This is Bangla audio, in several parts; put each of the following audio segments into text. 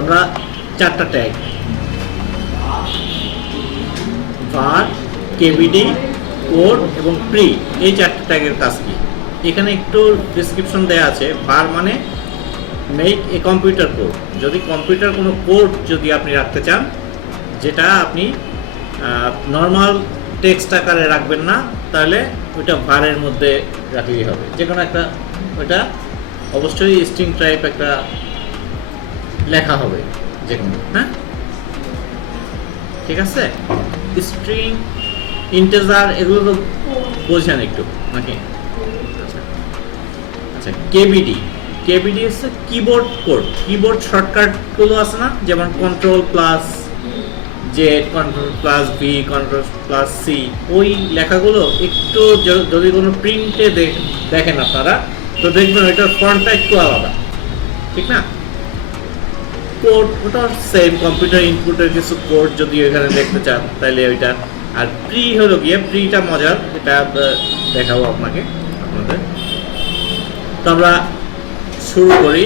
আমরা চারটা ট্যাগ var kbd কোড এবং প্রি, এই চারটা ট্যাগের কাজ কি এখানে একটু ডেসক্রিপশন দেওয়া আছে। var মানে মেক এ কম্পিউটার কোড, যদি কম্পিউটার কোনো কোড যদি আপনি রাখতে চান যেটা আপনি নর্মাল টেক্সট আকারে রাখবেন না, তাহলে ওইটা ভারের মধ্যে রাখলেই হবে। যে কোনো একটা, ওইটা অবশ্যই স্ট্রিং টাইপ একটা লেখা হবে যে কোনো, হ্যাঁ ঠিক আছে। স্ট্রিং, ইন্টিজার এগুলো তো বোঝেন একটু নাকি? আচ্ছা, কেবিডি, কেবিডি হচ্ছে কিবোর্ড কোড। কিবোর্ড শর্টকাটগুলো আছে না, যেমন control plus Z, control plus V, control plus C, ওই লেখাগুলো একটু যদি কোনো প্রিন্টে দেখেন আপনারা, তো দেখবেন ওইটার ফন্টটা একটু আলাদা, ঠিক না? কোড ওটা সেম, কম্পিউটার ইনপুটের কিছু কোড যদি এখানে দেখতে চান তাহলে ওইটা। আর প্রি হলো গিয়ে, প্রিটা মজার, এটা দেখাবো আপনাদের। তো আমরা শুরু করি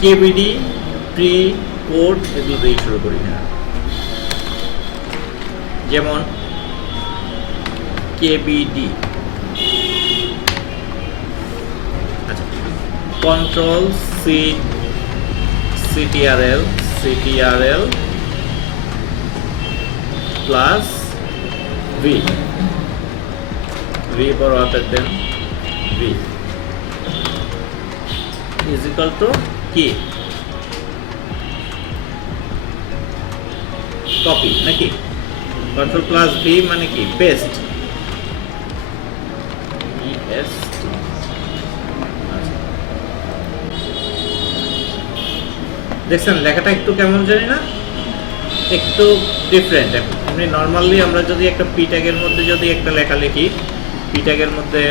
কেবিডি, প্রি, কোড এগুলো দিয়েই শুরু করি। হ্যাঁ, যেমন কেবিডি, আচ্ছা, control C, CTRL, CTRL plus V, V বড় হাতের দেন, ভি ইজ ইকুয়াল টু কি, কপি নাকি? কন্ট্রোল প্লাস ভি মানে কি, পেস্ট, দেখছেন লেখাটা একটু কেমন জানি না, একটু ডিফারেন্ট। এমনি নর্মালি আমরা যদি একটা পি ট্যাগের মধ্যে যদি একটা লেখা লিখি, পি ট্যাগের মধ্যে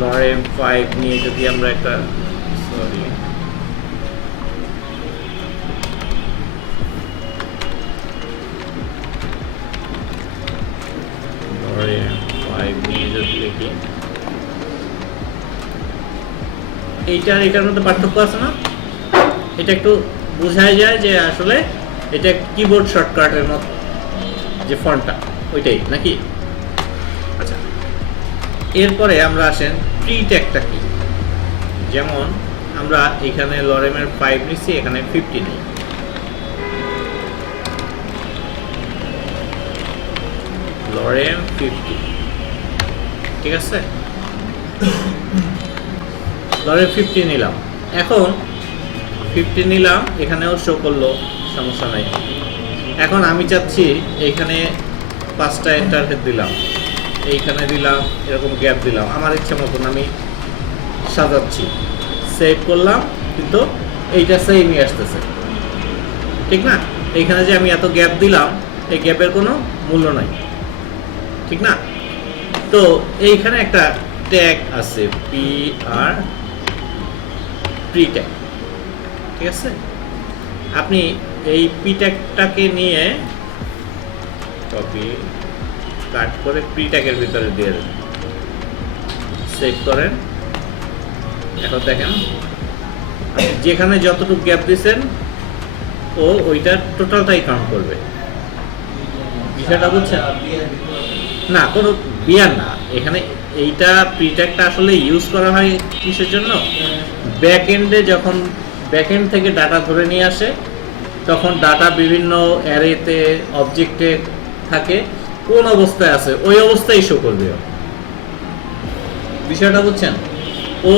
লরেম 5 নিয়ে যদি আমরা একটা, সরি, লরেম 5 নিয়ে যদি লিখি, এইটার মধ্যে পার্থক্য আছে না? এটা একটু বোঝাই যায় যে আসলে এটা কিবোর্ড শর্টকাটের মতো যে ফন্টটা, ওইটাই নাকি? আচ্ছা, এরপরে আমরা আসেন প্রি ট্যাগটা কি। যেমন আমরা এখানে লরেমের 5 নিচ্ছি, এখানে 50 নেই, লরেম 50, ঠিক আছে? লরেম 50 নিলাম, এখন 50 নিলাম, এখানেও শো করলো, সমস্যা নাই। এখন আমি চাচ্ছি এইখানে 5টা এন্টার দিলাম, এইখানে দিলাম, এরকম গ্যাপ দিলাম, আমার ইচ্ছা মতন আমি সাজাচ্ছি, সেভ করলাম, কিন্তু এইটা সেমই আসতেছে, ঠিক না? এইখানে যে আমি এত গ্যাপ দিলাম, এই গ্যাপের কোনো মূল্য নাই, ঠিক না? তো এইখানে একটা ট্যাগ আছে, পি আর প্রি ট্যাগ, ঠিক আছে? আপনি এই পি ট্যাগটাকে নিয়ে কপি কাট করে প্রি ট্যাগের ভিতরে দিয়ে দেন, সেভ করেন। এখন দেখেন যেখানে যতটুকু গ্যাপ দিয়েছেন ও ওইটার টোটালটাই কাউন্ট করবে, বিষয়টা বুঝছেন? না, কোনো বিয়ার না, এখানে এইটা প্রি ট্যাগটা আসলে ইউজ করা হয় কিসের জন্য? ব্যাক এন্ডে যখন ব্যাক এন্ড থেকে ডাটা ধরে নিয়ে আসে, তখন ডাটা বিভিন্ন অ্যারেতে, অবজেক্টে থাকে, কোন অবস্থায় আছে ওই অবস্থায় শো করবে। বিষয়টা বুঝছেন? ও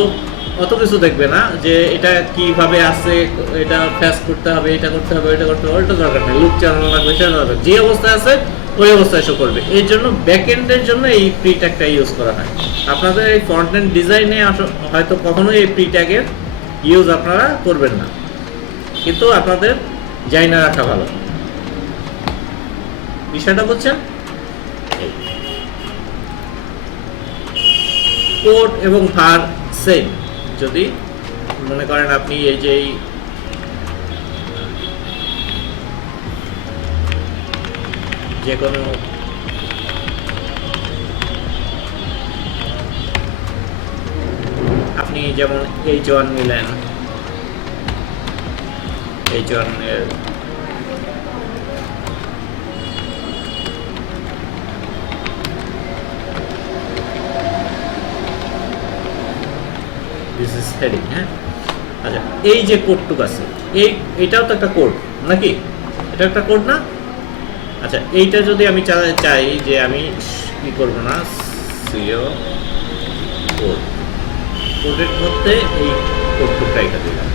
অত কিছু দেখবে না যে এটা কিভাবে আছে, এটা ফ্যাস করতে হবে, এটা করতে হবে, এটা করতে হবে, ওইটা দরকার নেই, লুপ চালানো লাগবে, সেটা দরকার, যে অবস্থায় আছে ওই অবস্থায় শো করবে। এর জন্য ব্যাকএন্ডের জন্য এই প্রি ট্যাগটা ইউজ করা হয়। আপনাদের এই ফ্রন্ট এন্ড ডিজাইনে হয়তো কখনোই এই প্রি ট্যাগের ইউজ আপনারা করবেন না, কিন্তু আপনাদের জানা রাখা ভালো। বিষয়টা বুঝছেন? কোড এবং ভার সেম। যদি মনে করেন আপনি এই যে যে কোনো আপনি যেমন H1 নিলেন, H1 এর দিস ইজ হেডিং। হ্যাঁ, আচ্ছা, এই যে কোডটুক আছে, এইটাও তো একটা কোড নাকি? এটা একটা কোড না? আচ্ছা, এইটা যদি আমি চাই যে আমি কি করব না, সিও কোড, কোডের মধ্যে এই কোডটুকটা এটা দিলাম।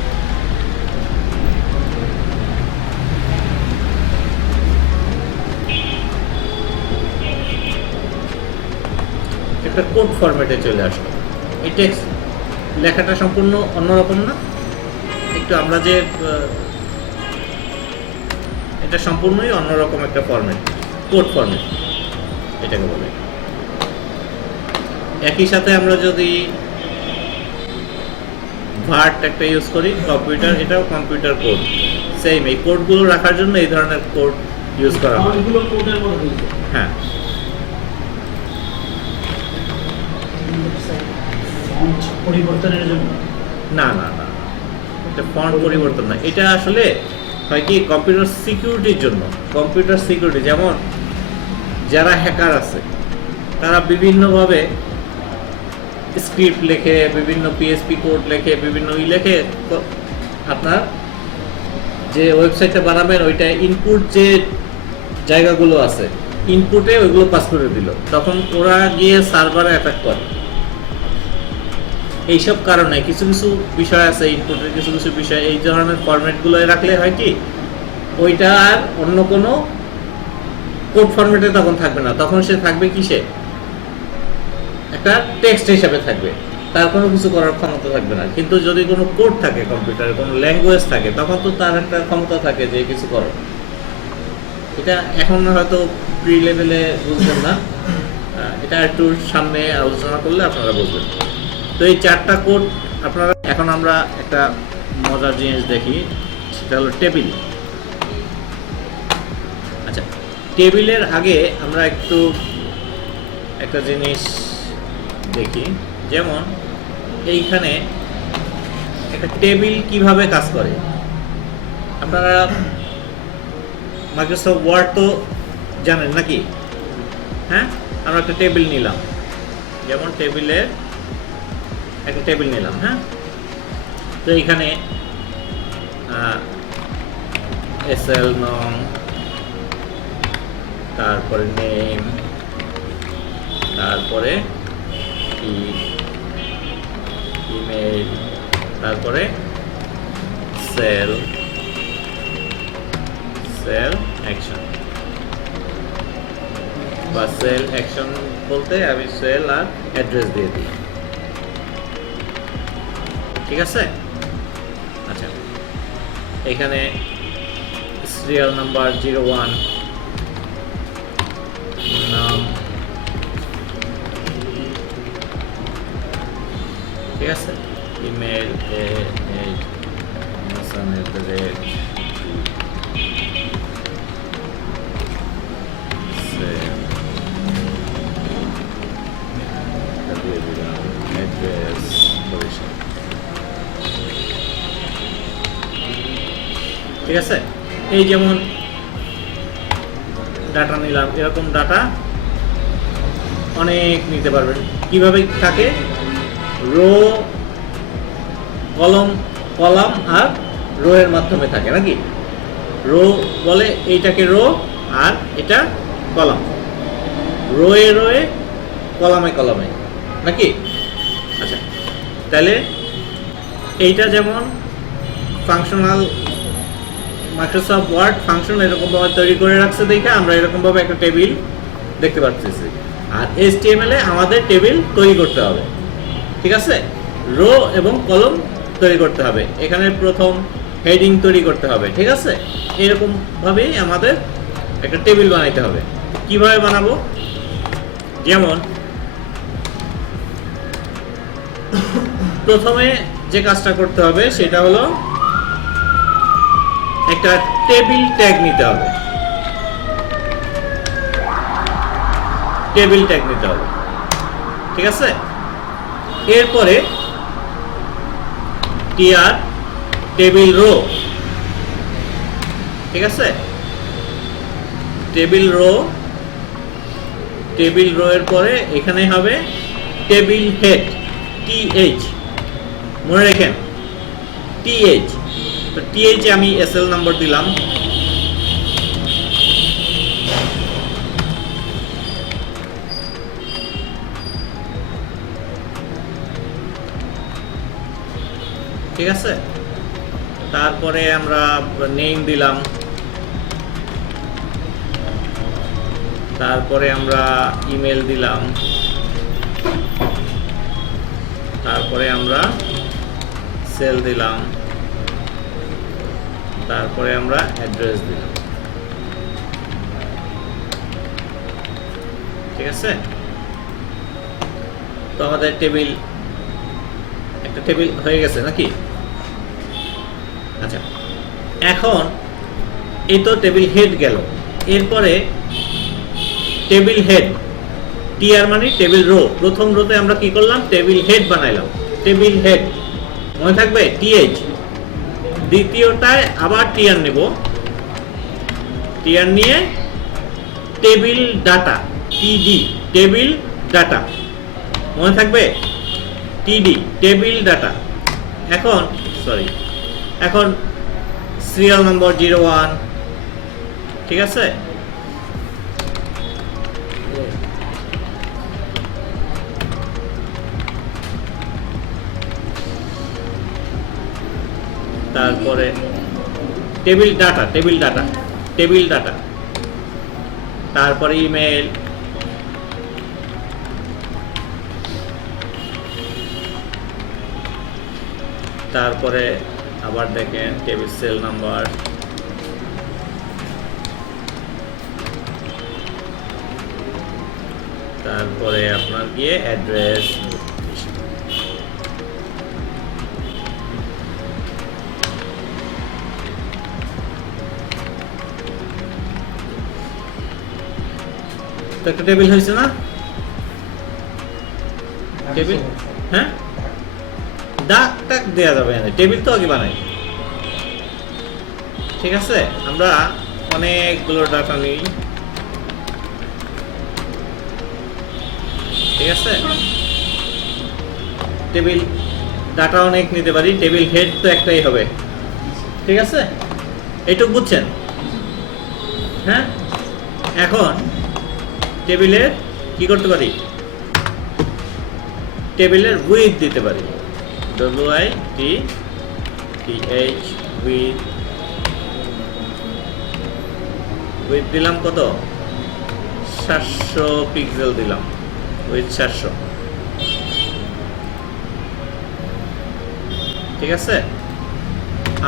একটা কোড ফরম্যাটে চলে আসলো। এই টেক্সট লেখাটা সম্পূর্ণ অন্যরকম না? একটু আমরা যে এটা সম্পূর্ণই অন্যরকম একটা ফরম্যাট, কোড ফরম্যাট এটাকে বলে। একই সাথে আমরা যদি ভার্ট একটা ইউজ করি, কম্পিউটার, এটাও কম্পিউটার কোড, সেম এই কোডগুলো রাখার জন্য এই ধরনের কোড ইউজ করা হয়। হ্যাঁ, পরিবর্তনের জন্য না না না, এটা ফন্ট পরিবর্তন না, এটা আসলে হয় কি কম্পিউটার সিকিউরিটির জন্য। কম্পিউটার সিকিউরিটি, যেমন যারা হ্যাকার আছে তারা বিভিন্নভাবে স্ক্রিপ্ট লেখে, বিভিন্ন পিএসপি কোড লেখে, বিভিন্ন লেখে, আপনার যে ওয়েবসাইটটা বানাবেন ওইটা ইনপুট যে জায়গাগুলো আছে, ইনপুটে ওইগুলো পাস করে দিল, তখন ওরা গিয়ে সার্ভারে অ্যাটাক করে। এইসব কারণে কিছু কিছু বিষয় আছে, ইনপুটের কিছু কিছু বিষয় এই ধরনের ফরম্যাটগুলো রাখলে হয় কি, ওইটা আর অন্য কোনো কোড ফরম্যাটে তখন থাকবে না, তখন সে থাকবে কিসে, একটা টেক্সট হিসাবে থাকবে, তার কোনো কিছু করার ক্ষমতা থাকবে না। কিন্তু যদি কোনো কোড থাকে, কম্পিউটারে কোনো ল্যাঙ্গুয়েজ থাকে, তখন তো তার একটা ক্ষমতা থাকে যে কিছু করো। এটা এখন হয়তো প্রি লেভেলে বুঝবেন না, এটা একটু সামনে আলোচনা করলে আপনারা বুঝবেন। তো এই চারটা কোড আপনারা, এখন আমরা একটা মজার জিনিস দেখি, সেটা হলো টেবিল। আচ্ছা, টেবিলের আগে আমরা একটু একটা জিনিস দেখি, যেমন এইখানে একটা টেবিল কিভাবে কাজ করে। আপনারা মাইক্রোসফট ওয়ার্ড তো জানেন নাকি? হ্যাঁ, আমরা একটা টেবিল নিলাম, যেমন টেবিলের একটা টেবিল নিলাম। হ্যাঁ, তো এইখানে এসএল নং, তারপরে নেম, তারপরে ইমেল, তারপরে সেল অ্যাকশন, বা সেল অ্যাকশন বলতে আমি সেল আর অ্যাড্রেস দিয়ে দিই। ঠিক আছে? আচ্ছা, এখানে সিরিয়াল নাম্বার 01, নাম, ঠিক আছে, ইমেল ঠিক আছে। এই যেমন ডাটা নিলাম, এরকম ডাটা অনেক নিতে পারবেন। কিভাবে থাকে, রো, কলাম আর রো এর মাধ্যমে থাকে নাকি? রো বলে এইটাকে রো, আর এটা কলাম, রোয়ে কলামে নাকি? আচ্ছা, তাহলে এইটা যেমন ফাংশনাল, মাইক্রোসফট ওয়ার্ড ফাংশন এরকমভাবে তৈরি করে রাখছে, দেখে আমরা এরকমভাবে একটা টেবিল দেখতে পাচ্ছি। আর HTML এ আমাদের টেবিল তৈরি করতে হবে, ঠিক আছে, রো এবং কলাম তৈরি করতে হবে, এখানে প্রথম হেডিং তৈরি করতে হবে, ঠিক আছে। এরকম ভাবেই আমাদের একটা টেবিল বানাইতে হবে। কিভাবে বানাবো? যেমন প্রথমে যে কাজটা করতে হবে সেটা হলো একটা টেবিল ট্যাগ নিতে হবে, ঠিক আছে। এরপরে টিআর টেবিল রো, ঠিক আছে? টেবিল রো এর পরে এখানে হবে টেবিল হেড, টিএইচ, মনে রাখেন টিএইচ। তো টিএইচ আমি এসএল নাম্বার দিলাম। ঠিক আছে, তারপরে আমরা নেম দিলাম, তারপরে আমরা ইমেল দিলাম, তারপরে আমরা সেল দিলাম, তারপরে আমরা অ্যাড্রেস দিলাম। ঠিক আছে, তো আমাদের একটা টেবিল হয়ে গেছে নাকি? আচ্ছা, এখন এই তো টেবিল হেড গেল। এরপরে টেবিল হেড, টিআর মানে টেবিল রো, প্রথম রোতে আমরা কি করলাম? টেবিল হেড বানাইলাম। টেবিল হেড মনে থাকবে টিএইচ। দ্বিতীয়টায় আবার টিআর নেব, টিআর নিয়ে টেবিল ডাটা, টিডি, টেবিল ডাটা, মনে থাকবে টিডি, টেবিল ডাটা। এখন সিরিয়াল নম্বর 01। ঠিক আছে, তারপরে টেবিল ডাটা, তারপরে ইমেল, তারপরে আবার দেখেন টেবিল সেল নাম্বার, তারপরে আপনার গিয়ে অ্যাড্রেস। তো একটা টেবিল হয়েছে না? টেবিল, হ্যাঁ, দাগ টাক দেওয়া যাবে না, টেবিল তো আগে বানাই। ঠিক আছে, আমরা অনেকগুলো ডাটা নিই। ঠিক আছে, টেবিল ডাটা অনেক নিতে পারি, টেবিল হেড তো একটাই হবে। ঠিক আছে, এইটুকু বুঝছেন? হ্যাঁ, এখন টেবিলের কি করতে পারি? টেবিলের উইথ দিতে পারি, WITH, উইথ দিলাম কত? 700 পিক্সেল দিলাম, উইথ 700। ঠিক আছে,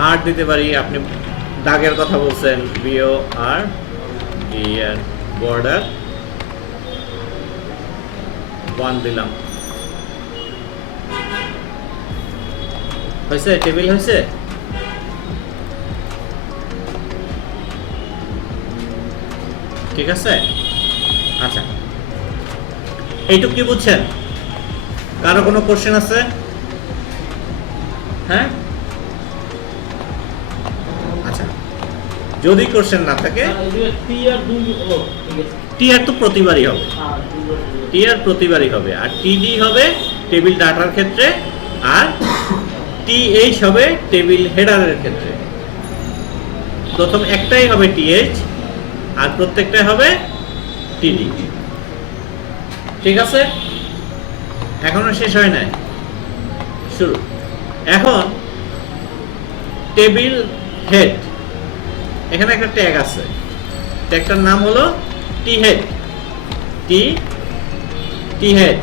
আর দিতে পারি, আপনি দাগের কথা বলছেন, BOR, বর্ডার 1 দিলাম। হয়েছে? টেবিল হয়েছে? ঠিক আছে, আচ্ছা, এইটুকু কি বুঝছেন? কারো কোনো কোশ্চেন আছে? হ্যাঁ, আচ্ছা, যদি কোশ্চেন না থাকে, টিআর তো প্রতিবারই হবে, আর টিডি হবে টেবিল ডাটার ক্ষেত্রে, আর টিএইচ হবে টেবিল হেডারের ক্ষেত্রে। প্রথম একটাই হবে টিএইচ, আর প্রত্যেকটাই হবে টিডি। ঠিক আছে, এখনো শেষ হয় নাই, শুরু। এখন টেবিল হেড, এখানে একটা ট্যাগ আছে, ট্যাগটার নাম হলো টি হেড, টি হেড।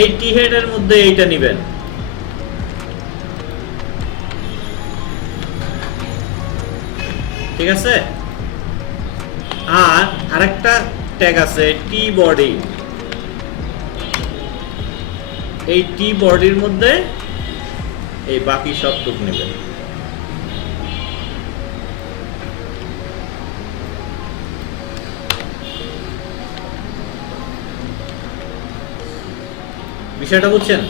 এই টি হেডের মধ্যে এইটা নিবেন। ঠিক আছে, আর আরেকটা ট্যাগ আছে টি বডি, এই টি বডির মধ্যে এই বাকি সবটুকু নেবেন। বিষয়টা বুঝছেন?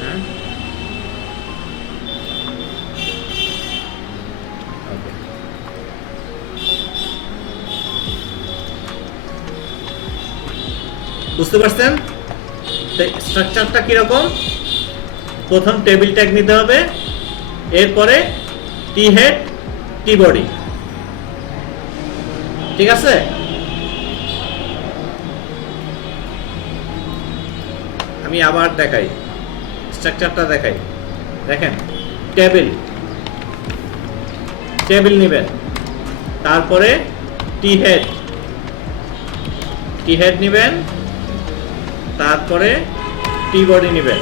হ্যাঁ, বুঝতে পারছেন? স্ট্রাকচারটা কিরকম? প্রথম টেবিল ট্যাগ নিতে হবে, এরপরে টি হেড টি বডি, ঠিক আছে? আমি আবার দেখাই, স্ট্রাকচারটা দেখাই। দেখেন, টেবিল টেবিল নেবেন, তারপরে টি হেড নেবেন, তারপরে টি বডি নেবেন।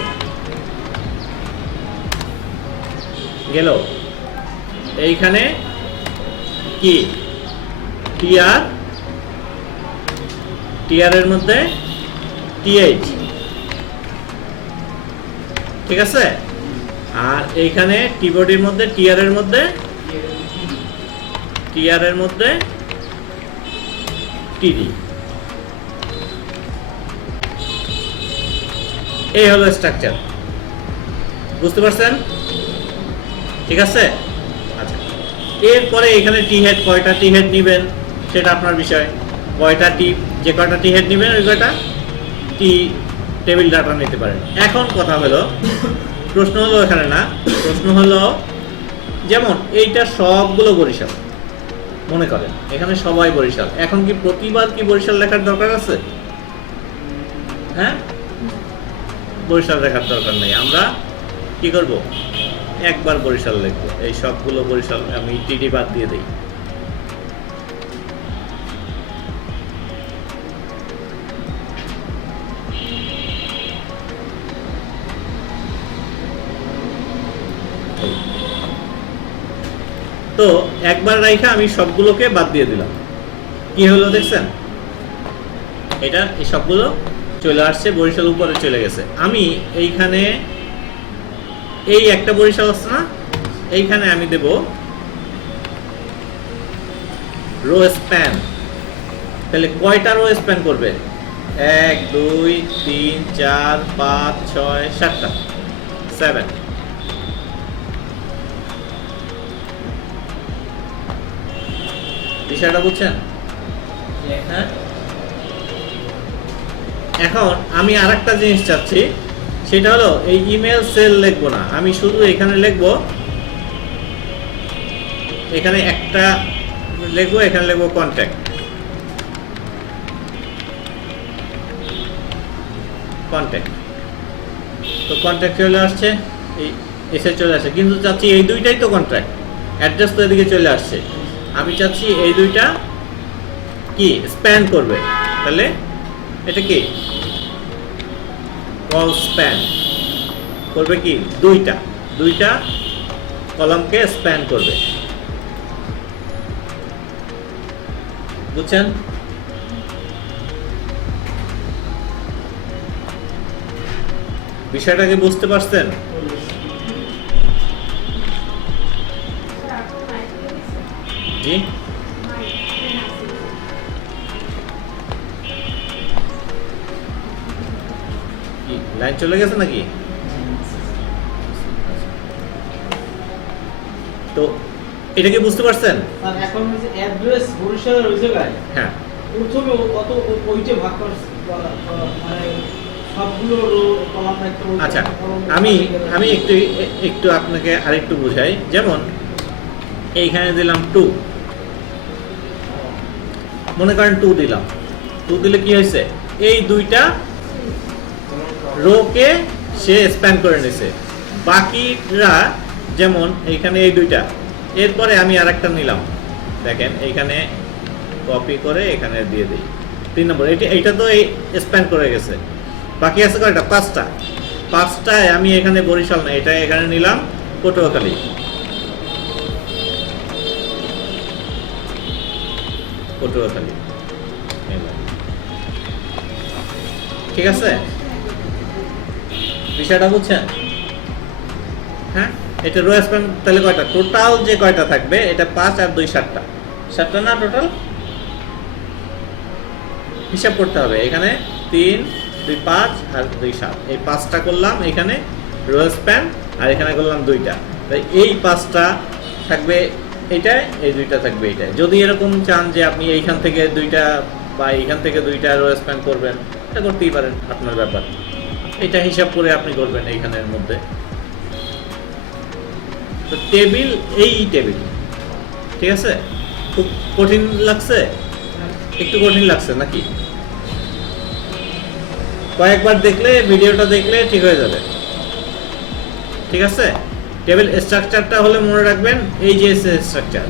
গেল। এইখানে কি টিআর এর মধ্যে টিএইচ, ঠিক আছে? আর এইখানে টি বডির মধ্যে টিআর এর মধ্যে টিডি। এই হলো স্ট্রাকচার, বুঝতে পারছেন? ঠিক আছে। আচ্ছা, এরপরে এখানে টি হেড, কয়টা টি হেড নেবেন সেটা আপনার বিষয়। কয়টা টি, যে কয়টা টি হেড নেবেন ওই কয়টা টি টেবিল ডাটা নিতে পারেন। এখন কথা হলো, প্রশ্ন হলো এখানে না, প্রশ্ন হলো যেমন এইটা সবগুলো বরিশাল, মনে করেন এখানে সবাই বরিশাল। এখন কি প্রতিবার কি বরিশাল লেখার দরকার আছে? হ্যাঁ, বরিশাল লেখার দরকার নেই। আমরা কি করব? একবার বরিশাল লিখবো। এই সবগুলো বরিশাল, আমি টিডি বাদ দিয়ে দিই। তো একবার রাইখা আমি সবগুলোকে বাদ দিয়ে দিলাম। কি হলো দেখছেন? এটা এই সবগুলো চলে আসছে, বরিশাল উপরে চলে গেছে। আমি এইখানে এই একটা বরিশাল আছে না, এইখানে আমি দেব রো স্প্যান। তাহলে কয়টা রো স্প্যান করবে? 1 2 3 4 5 6 7টা, 7। বিষয়টা বুঝছেন? হ্যাঁ। এখন আমি আরেকটা জিনিস চাচ্ছি, সেটা হলো এই ইমেল সেল লিখবো না, আমি শুধু এখানে লিখবো, এখানে একটা লিখবো, এখানে লিখবো কন্ট্যাক্ট। তো কন্ট্যাক্ট চলে আসছে, এই এসে চলে আসছে, কিন্তু চাচ্ছি এই দুইটাই তো কন্ট্যাক্ট, অ্যাড্রেস তো এদিকে চলে আসছে। আমি চাচ্ছি এই দুইটা কি স্প্যান করবে। তাহলে এটা কি কল স্প্যান করবে, কি দুইটা কলামকে স্প্যান করবে। বুঝছেন? বিষয়টাকে বুঝতে পারছেন? জি, লাইন চলে গেছে নাকি? তো এটা কি বুঝতে পারছেন? আর এখন যে অ্যাড্রেস বরিশালের ওই জায়গায়, হ্যাঁ, প্রথমে কত ওইটা ভাগ মানে সবগুলো কলাম একটা। আচ্ছা, আমি একটু আপনাকে আরেকটু বুঝাই। যেমন এইখানে দিলাম 2, মনে করেন 2 দিলাম, 2 দিলে কি হয়েছে? এই দুইটা রোকে সে স্প্যান করে নিছে। বাকিরা যেমন এইখানে এই দুইটা, এরপরে আমি আরেকটা নিলাম, দেখেন এইখানে কপি করে এখানে দিয়ে দিই 3 নম্বর। এইটা তো এই স্প্যান করে গেছে। বাকি আছে কয়টা? 5টায় আমি এখানে বরিশাল না, এটা এখানে নিলাম পটুয়াখালী। ঠিক আছে, বিষয়টা বুঝছেন? হ্যাঁ, এটা রো স্প্যান। তাহলে কয়টা টোটাল, যে কয়টা থাকবে এটা 5 আর 2 7টা না টোটাল? হিসাব করতে হবে। এখানে 3 2 5 আর 2 7, এই 5টা করলাম এখানে রো স্প্যান, আর এখানে করলাম 2টা। তাই এই 5টা থাকবে এইটায়, এই 2টা থাকবে এইটায়। যদি এরকম চান যে আপনি এইখান থেকে 2টা বা এইখান থেকে 2টা রো স্প্যান করবেন, এটা করতেই পারেন, আপনার ব্যাপার। এটা হিসাব করে আপনি করবেন এইখানের মধ্যে। তো টেবিল, এই টেবিল, ঠিক আছে? খুব কঠিন লাগছে? একটু কঠিন লাগছে নাকি? কয়েকবার দেখলে, ভিডিওটা দেখলে ঠিক হয়ে যাবে, ঠিক আছে? টেবিল স্ট্রাকচারটা হলে মনে রাখবেন এই যে স্ট্রাকচার,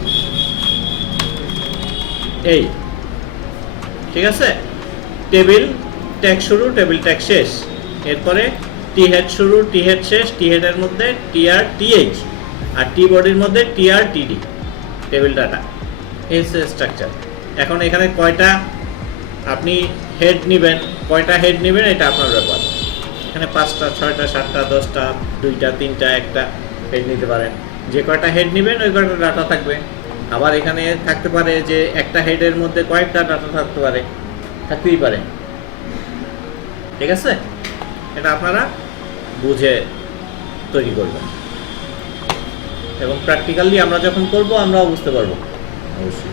এই, ঠিক আছে? টেবিল ট্যাগ শুরু, টেবিল ট্যাগ শেষ, এরপরে টি হেড শুরু, টি হেড শেষ, টি হেডের মধ্যে টি আর টি এইচ, আর টি বডির মধ্যে টি আর টি ডি, টেবিল ডাটা, এই স্ট্রাকচার। এখন এখানে কয়টা আপনি হেড নেবেন, কয়টা হেড নেবেন এটা আপনার ব্যাপার। এখানে 5টা 6টা 7টা 10টা 2টা 3টা 1টা হেড নিতে পারেন। যে কয়টা হেড নেবেন ওই কয়টা ডাটা থাকবে। আবার এখানে থাকতে পারে যে একটা হেডের মধ্যে কয়েকটা ডাটা থাকতে পারে, থাকতেই পারে, ঠিক আছে? এটা আপনারা বুঝে তৈরি করবেন, এবং প্র্যাকটিক্যালি আমরা যখন করব আমরাও বুঝতে পারবো অবশ্যই।